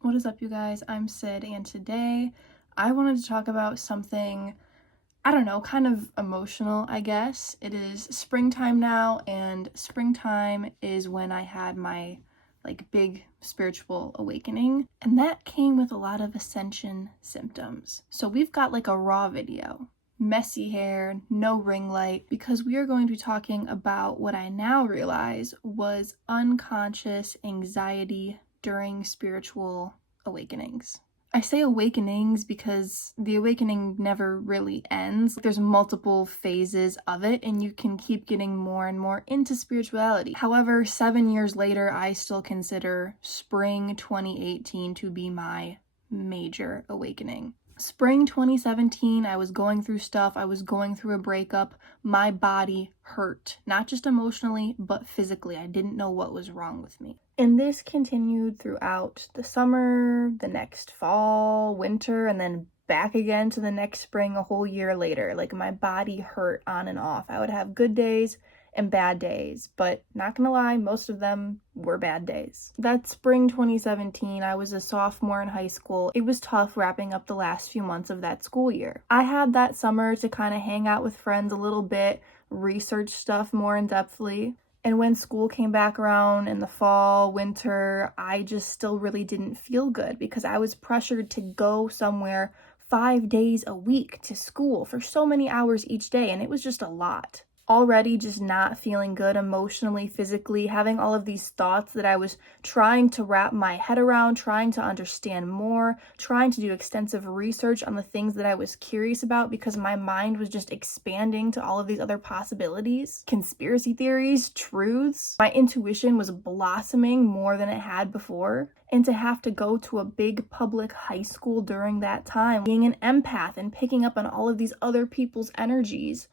What is up, you guys? I'm Sid, and today I wanted to talk about something, I don't know, kind of emotional, I guess. It is springtime now, and springtime is when I had my big spiritual awakening, and that came with a lot of ascension symptoms. So we've got like a raw video, messy hair, no ring light, because we are going to be talking about what I now realize was unconscious anxiety during spiritual awakenings. I say awakenings because the awakening never really ends. There's multiple phases of it, and you can keep getting more and more into spirituality. However, 7 years later, I still consider spring 2018 to be my major awakening. Spring 2017, I was going through stuff. I was going through a breakup. My body hurt, not just emotionally, but physically. I didn't know what was wrong with me. And this continued throughout the summer, the next fall, winter, and then back again to the next spring a whole year later. Like, my body hurt on and off. I would have good days and bad days, but not gonna lie, most of them were bad days. That spring 2017, I was a sophomore in high school. It was tough wrapping up the last few months of that school year. I had that summer to kind of hang out with friends a little bit, research stuff more in-depthly. And when school came back around in the fall, winter, I just still really didn't feel good because I was pressured to go somewhere 5 days a week to school for so many hours each day, and it was just a lot. Already just not feeling good emotionally, physically, having all of these thoughts that I was trying to wrap my head around, trying to understand more, trying to do extensive research on the things that I was curious about because my mind was just expanding to all of these other possibilities, conspiracy theories, truths. My intuition was blossoming more than it had before. And to have to go to a big public high school during that time, being an empath and picking up on all of these other people's energies,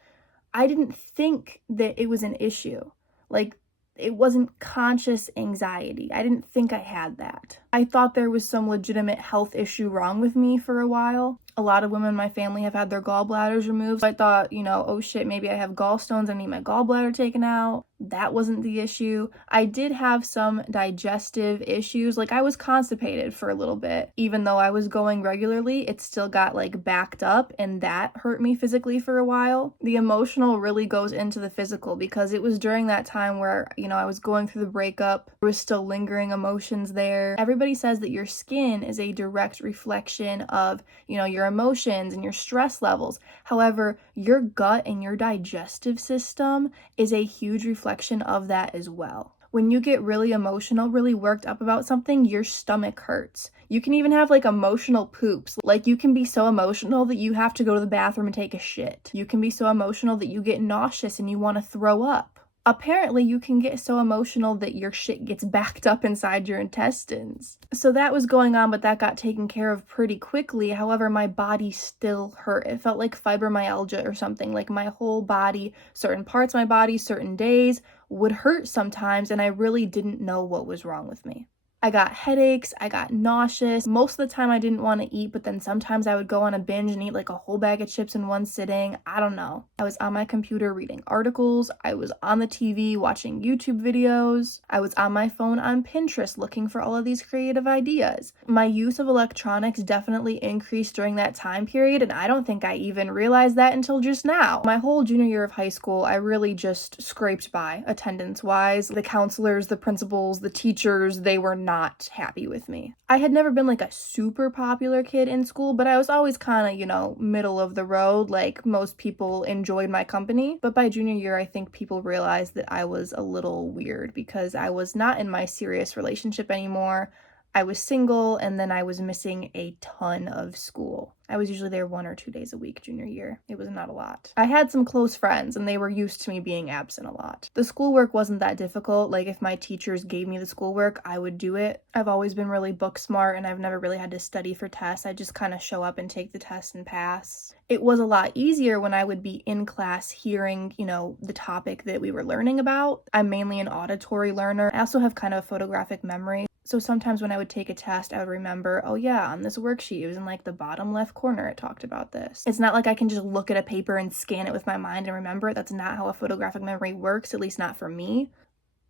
I didn't think that it was an issue. Like, it wasn't conscious anxiety. I didn't think I had that. I thought there was some legitimate health issue wrong with me for a while. A lot of women in my family have had their gallbladders removed. So I thought, oh shit, maybe I have gallstones. I need my gallbladder taken out. That wasn't the issue. I did have some digestive issues. Like, I was constipated for a little bit. Even though I was going regularly, it still got backed up, and that hurt me physically for a while. The emotional really goes into the physical because it was during that time where, I was going through the breakup. There was still lingering emotions there. Everybody says that your skin is a direct reflection of, your emotions and your stress levels. However, your gut and your digestive system is a huge reflection of that as well. When you get really emotional, really worked up about something, your stomach hurts. You can even have emotional poops. You can be so emotional that you have to go to the bathroom and take a shit. You can be so emotional that you get nauseous and you want to throw up. Apparently, you can get so emotional that your shit gets backed up inside your intestines. So that was going on, but that got taken care of pretty quickly. However, my body still hurt. It felt like fibromyalgia or something. Like, my whole body, certain parts of my body, certain days would hurt sometimes, and I really didn't know what was wrong with me. I got headaches, I got nauseous. Most of the time I didn't want to eat, but then sometimes I would go on a binge and eat a whole bag of chips in one sitting. I don't know. I was on my computer reading articles. I was on the TV watching YouTube videos. I was on my phone on Pinterest looking for all of these creative ideas. My use of electronics definitely increased during that time period, and I don't think I even realized that until just now. My whole junior year of high school, I really just scraped by attendance-wise. The counselors, the principals, the teachers, they were not happy with me. I had never been a super popular kid in school, but I was always kind of, middle of the road. Most people enjoyed my company. But by junior year, I think people realized that I was a little weird because I was not in my serious relationship anymore. I was single, and then I was missing a ton of school. I was usually there 1 or 2 days a week junior year. It was not a lot. I had some close friends, and they were used to me being absent a lot. The schoolwork wasn't that difficult. If my teachers gave me the schoolwork, I would do it. I've always been really book smart, and I've never really had to study for tests. I just kind of show up and take the test and pass. It was a lot easier when I would be in class hearing, the topic that we were learning about. I'm mainly an auditory learner. I also have kind of a photographic memory. So sometimes when I would take a test, I would remember, oh yeah, on this worksheet, it was in the bottom left corner, it talked about this. It's not like I can just look at a paper and scan it with my mind and remember it. That's not how a photographic memory works, at least not for me.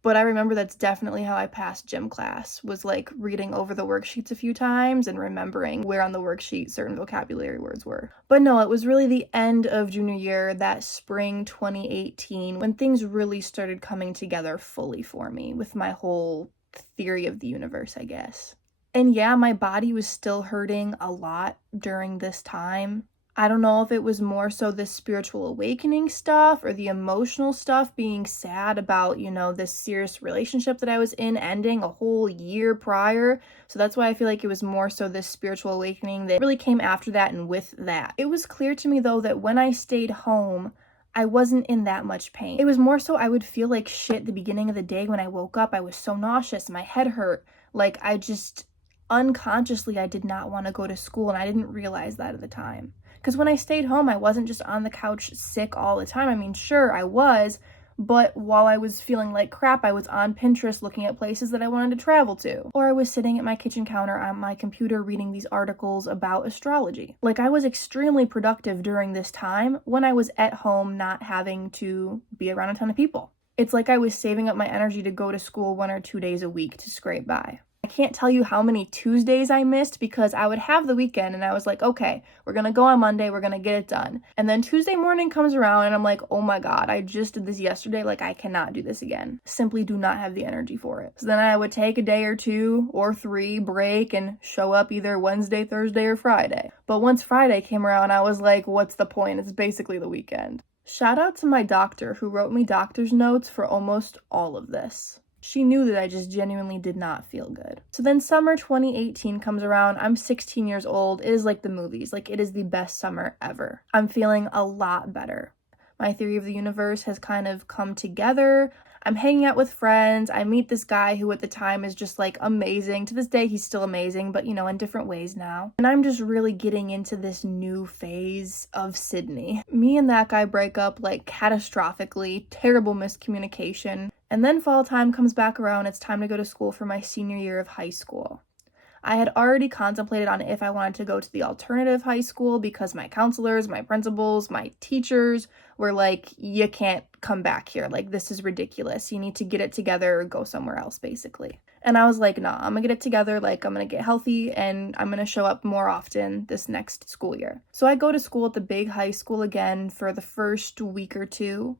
But I remember that's definitely how I passed gym class, was like reading over the worksheets a few times and remembering where on the worksheet certain vocabulary words were. But no, it was really the end of junior year, that spring 2018, when things really started coming together fully for me with my whole theory of the universe, I guess. And yeah, my body was still hurting a lot during this time. I don't know if it was more so the spiritual awakening stuff or the emotional stuff, being sad about, this serious relationship that I was in ending a whole year prior. So that's why I feel like it was more so this spiritual awakening that really came after that and with that. It was clear to me though that when I stayed home, I wasn't in that much pain. It was more so I would feel like shit the beginning of the day when I woke up. I was so nauseous, my head hurt. Like I just unconsciously, I did not want to go to school, and I didn't realize that at the time. Because when I stayed home, I wasn't just on the couch sick all the time. I mean, sure, I was, but while I was feeling like crap, I was on Pinterest looking at places that I wanted to travel to. Or I was sitting at my kitchen counter on my computer reading these articles about astrology. Like, I was extremely productive during this time when I was at home not having to be around a ton of people. It's like I was saving up my energy to go to school 1 or 2 days a week to scrape by. I can't tell you how many Tuesdays I missed because I would have the weekend and I was like, okay, we're gonna go on Monday, we're gonna get it done. And then Tuesday morning comes around and I'm like, oh my God, I just did this yesterday, like I cannot do this again. Simply do not have the energy for it. So then I would take a day or 2 or 3 break and show up either Wednesday, Thursday, or Friday. But once Friday came around, I was like, what's the point? It's basically the weekend. Shout out to my doctor who wrote me doctor's notes for almost all of this. She knew that I just genuinely did not feel good. So then summer 2018 comes around. I'm 16 years old. It is like the movies. Like, it is the best summer ever. I'm feeling a lot better. My theory of the universe has kind of come together. I'm hanging out with friends. I meet this guy who at the time is just like amazing. To this day, he's still amazing, but in different ways now. And I'm just really getting into this new phase of Sydney. Me and that guy break up like catastrophically, terrible miscommunication. And then fall time comes back around. It's time to go to school for my senior year of high school. I had already contemplated on if I wanted to go to the alternative high school because my counselors, my principals, my teachers were like, you can't come back here. Like, this is ridiculous. You need to get it together or go somewhere else, basically. And I was like, nah, I'm gonna get it together. Like, I'm gonna get healthy and I'm gonna show up more often this next school year. So I go to school at the big high school again for the first week or two.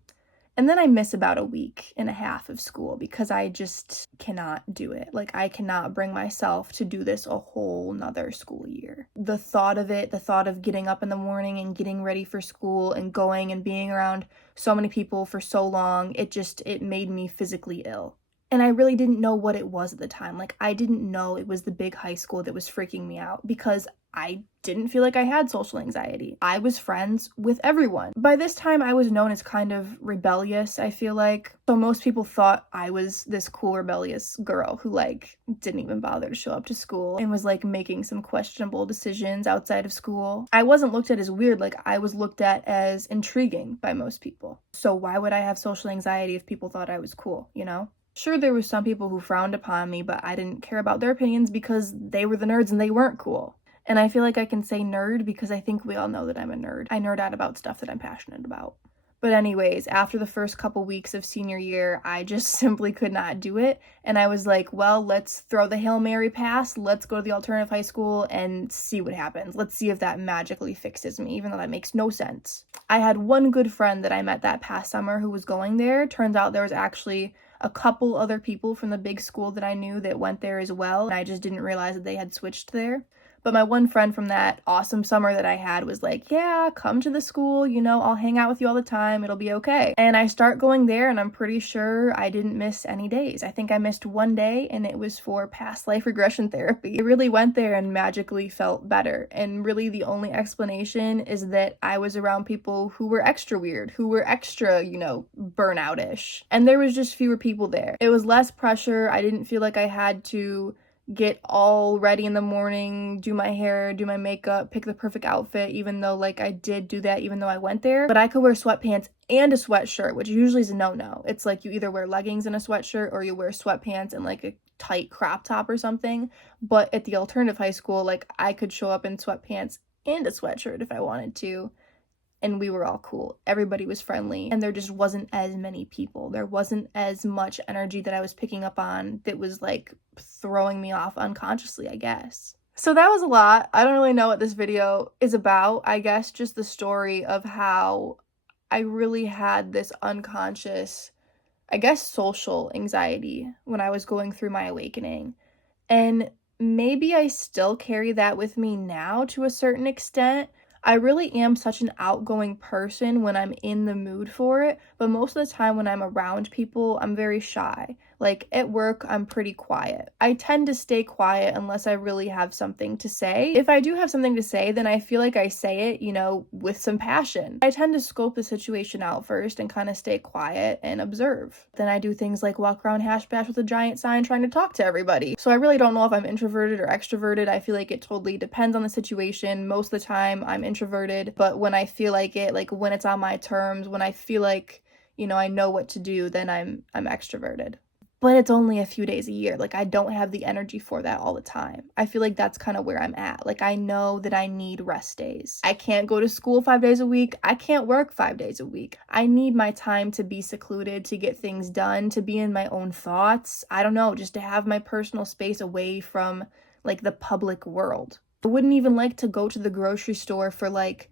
And then I miss about a week and a half of school because I just cannot do it. Like, I cannot bring myself to do this a whole nother school year. The thought of it, the thought of getting up in the morning and getting ready for school and going and being around so many people for so long, it made me physically ill. And I really didn't know what it was at the time. Like, I didn't know it was the big high school that was freaking me out because I didn't feel like I had social anxiety. I was friends with everyone. By this time, I was known as kind of rebellious, I feel like. So most people thought I was this cool, rebellious girl who, like, didn't even bother to show up to school and was, like, making some questionable decisions outside of school. I wasn't looked at as weird. Like, I was looked at as intriguing by most people. So why would I have social anxiety if people thought I was cool, Sure, there were some people who frowned upon me, but I didn't care about their opinions because they were the nerds and they weren't cool. And I feel like I can say nerd because I think we all know that I'm a nerd. I nerd out about stuff that I'm passionate about. But anyways, after the first couple weeks of senior year, I just simply could not do it. And I was like, well, let's throw the Hail Mary pass. Let's go to the alternative high school and see what happens. Let's see if that magically fixes me, even though that makes no sense. I had one good friend that I met that past summer who was going there. Turns out there was actually a couple other people from the big school that I knew that went there as well. And I just didn't realize that they had switched there. But my one friend from that awesome summer that I had was like, yeah, come to the school, I'll hang out with you all the time, it'll be okay. And I start going there and I'm pretty sure I didn't miss any days. I think I missed one day and it was for past life regression therapy. I really went there and magically felt better. And really the only explanation is that I was around people who were extra weird, who were extra, burnout-ish. And there was just fewer people there. It was less pressure. I didn't feel like I had to get all ready in the morning, do my hair, do my makeup, pick the perfect outfit, even though like I did do that even though I went there. But I could wear sweatpants and a sweatshirt, which usually is a no-no. It's like you either wear leggings and a sweatshirt or you wear sweatpants and like a tight crop top or something. But at the alternative high school, like I could show up in sweatpants and a sweatshirt if I wanted to. and we were all cool. Everybody was friendly, and there just wasn't as many people. There wasn't as much energy that I was picking up on that was like throwing me off unconsciously, I guess. So that was a lot. I don't really know what this video is about. I guess just the story of how I really had this unconscious, I guess, social anxiety when I was going through my awakening. And maybe I still carry that with me now to a certain extent. I really am such an outgoing person when I'm in the mood for it, but most of the time when I'm around people, I'm very shy. Like at work, I'm pretty quiet. I tend to stay quiet unless I really have something to say. If I do have something to say, then I feel like I say it, with some passion. I tend to scope the situation out first and kind of stay quiet and observe. Then I do things like walk around Hash Bash with a giant sign trying to talk to everybody. So I really don't know if I'm introverted or extroverted. I feel like it totally depends on the situation. Most of the time I'm introverted, but when I feel like it, like when it's on my terms, when I feel like, I know what to do, then I'm extroverted. But it's only a few days a year. Like I don't have the energy for that all the time. I feel like that's kind of where I'm at. Like I know that I need rest days. I can't go to school 5 days a week. I can't work 5 days a week. I need my time to be secluded, to get things done, to be in my own thoughts. I don't know, just to have my personal space away from like the public world. I wouldn't even like to go to the grocery store for like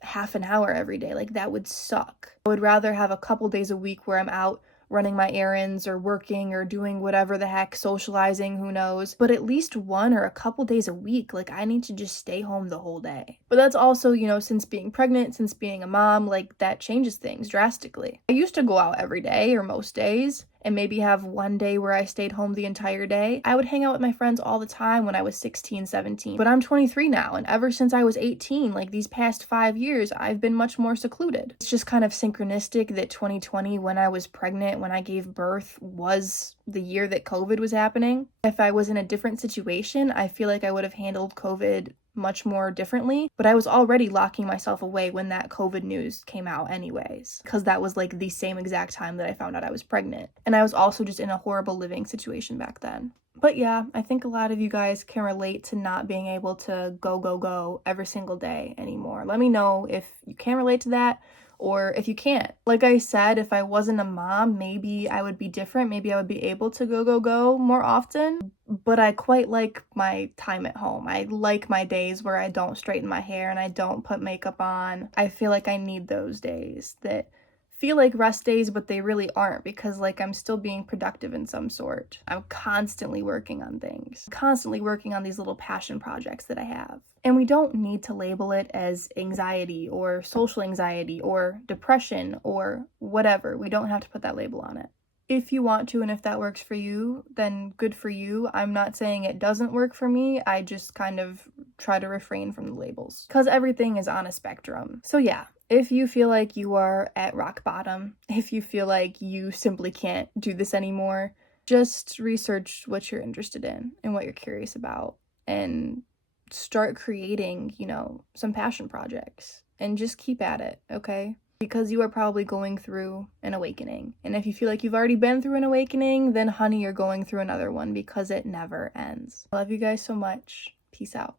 half an hour every day. Like that would suck. I would rather have a couple days a week where I'm out running my errands or working or doing whatever the heck, socializing, who knows. But at least one or a couple days a week, like I need to just stay home the whole day. But that's also, since being pregnant, since being a mom, like that changes things drastically. I used to go out every day or most days and maybe have one day where I stayed home the entire day. I would hang out with my friends all the time when I was 16, 17. But I'm 23 now, and ever since I was 18, like these past 5 years, I've been much more secluded. It's just kind of synchronistic that 2020, when I was pregnant, when I gave birth, was the year that COVID was happening. If I was in a different situation, I feel like I would have handled COVID much more differently, but I was already locking myself away when that COVID news came out anyways, because that was like the same exact time that I found out I was pregnant. And I was also just in a horrible living situation back then. But yeah, I think a lot of you guys can relate to not being able to go every single day anymore. Let me know if you can relate to that, or if you can't. Like I said, if I wasn't a mom, maybe I would be different. Maybe I would be able to go more often. But I quite like my time at home. I like my days where I don't straighten my hair and I don't put makeup on. I feel like I need those days that feel like rest days, but they really aren't, because like I'm still being productive in some sort. I'm constantly working on things, constantly working on these little passion projects that I have. And we don't need to label it as anxiety or social anxiety or depression or whatever. We don't have to put that label on it. If you want to, and if that works for you, then good for you. I'm not saying it doesn't work for me. I just kind of try to refrain from the labels, because everything is on a spectrum. So yeah, if you feel like you are at rock bottom, if you feel like you simply can't do this anymore, just research what you're interested in and what you're curious about, and start creating, some passion projects, and just keep at it, okay? Because you are probably going through an awakening. And if you feel like you've already been through an awakening, then honey, you're going through another one, because it never ends. I love you guys so much. Peace out.